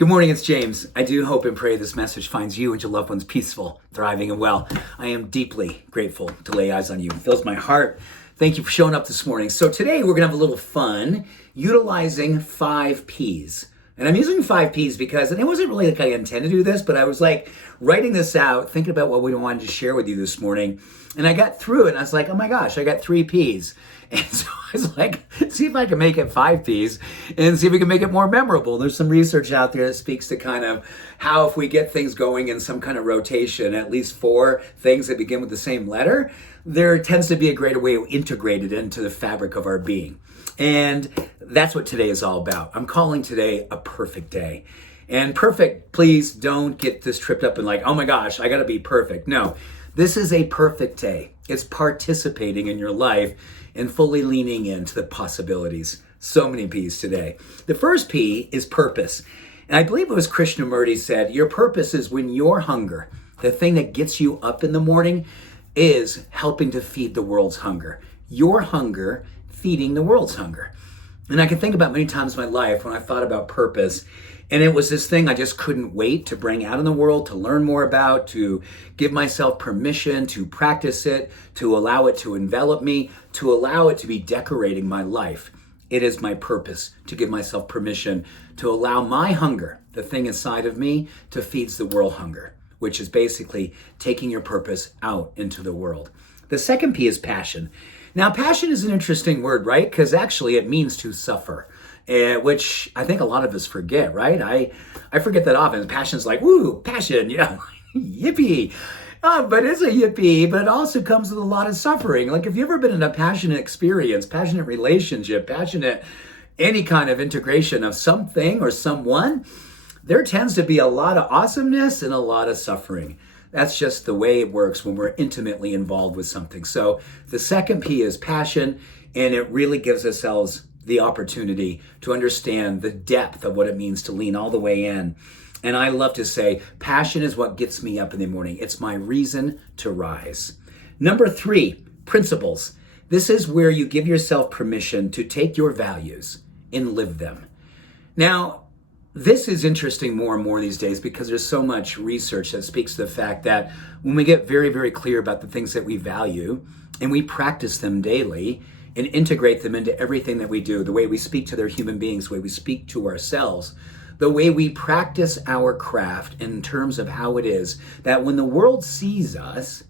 Good morning, it's James. I do hope and pray this message finds you and your loved ones peaceful, thriving, and well. I am deeply grateful to lay eyes on you. It fills my heart. Thank you for showing up this morning. So today we're going to have a little fun utilizing 5 Ps. And I'm using 5 Ps because, and it wasn't really like I intended to do this, but I was like writing this out, thinking about what we wanted to share with you this morning. And I got through it and I was like, oh my gosh, I got 3 Ps. And so I was like, see if I can make it 5 Ps and see if we can make it more memorable. There's some research out there that speaks to kind of how if we get things going in some kind of rotation, at least 4 things that begin with the same letter, there tends to be a greater way to integrate it into the fabric of our being. And that's what today is all about. I'm calling today a perfect day. And perfect, please don't get this tripped up and like, oh my gosh, I gotta be perfect. No, this is a perfect day. It's participating in your life and fully leaning into the possibilities. So many P's today. The first P is purpose. And I believe it was Krishnamurti said, your purpose is when your hunger, the thing that gets you up in the morning, is helping to feed the world's hunger. Your hunger feeding the world's hunger. And I can think about many times in my life when I thought about purpose, and it was this thing I just couldn't wait to bring out in the world, to learn more about, to give myself permission to practice it, to allow it to envelop me, to allow it to be decorating my life. It is my purpose to give myself permission to allow my hunger, the thing inside of me, to feed the world hunger, which is basically taking your purpose out into the world. The second P is passion. Now, passion is an interesting word, right? Because actually it means to suffer. Which I think a lot of us forget, right? I forget that often. Passion's like, woo, passion, yippee. But it's a yippee, but it also comes with a lot of suffering. Like if you've ever been in a passionate experience, passionate relationship, passionate any kind of integration of something or someone, there tends to be a lot of awesomeness and a lot of suffering. That's just the way it works when we're intimately involved with something. So the second P is passion, and it really gives ourselves the opportunity to understand the depth of what it means to lean all the way in. And I love to say, passion is what gets me up in the morning. It's my reason to rise. Number 3, principles. This is where you give yourself permission to take your values and live them. Now, this is interesting more and more these days because there's so much research that speaks to the fact that when we get very, very clear about the things that we value and we practice them daily, and integrate them into everything that we do, the way we speak to other human beings, the way we speak to ourselves, the way we practice our craft in terms of how it is that when the world sees us,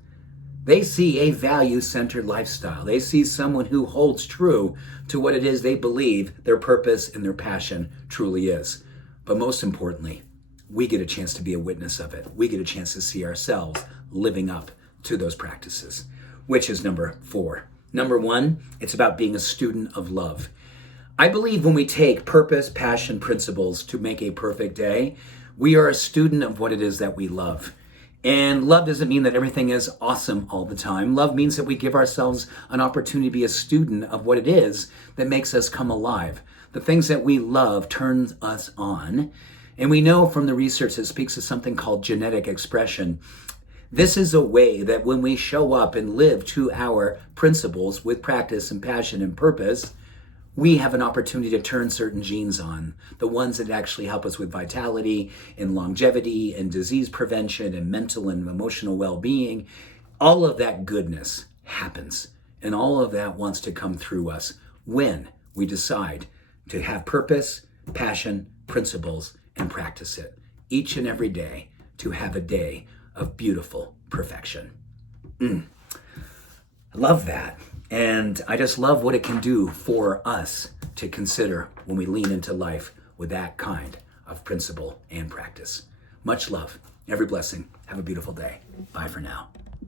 they see a value-centered lifestyle. They see someone who holds true to what it is they believe their purpose and their passion truly is. But most importantly, we get a chance to be a witness of it. We get a chance to see ourselves living up to those practices, which is number 4. Number 1, it's about being a student of love. I believe when we take purpose, passion, principles to make a perfect day, we are a student of what it is that we love. And love doesn't mean that everything is awesome all the time. Love means that we give ourselves an opportunity to be a student of what it is that makes us come alive. The things that we love turns us on. And we know from the research that speaks of something called genetic expression. This is a way that when we show up and live to our principles with practice and passion and purpose, we have an opportunity to turn certain genes on, the ones that actually help us with vitality and longevity and disease prevention and mental and emotional well-being. All of that goodness happens, and all of that wants to come through us when we decide to have purpose, passion, principles, and practice it each and every day to have a day of beautiful perfection. I love that. And I just love what it can do for us to consider when we lean into life with that kind of principle and practice. Much love. Every blessing. Have a beautiful day. Bye for now.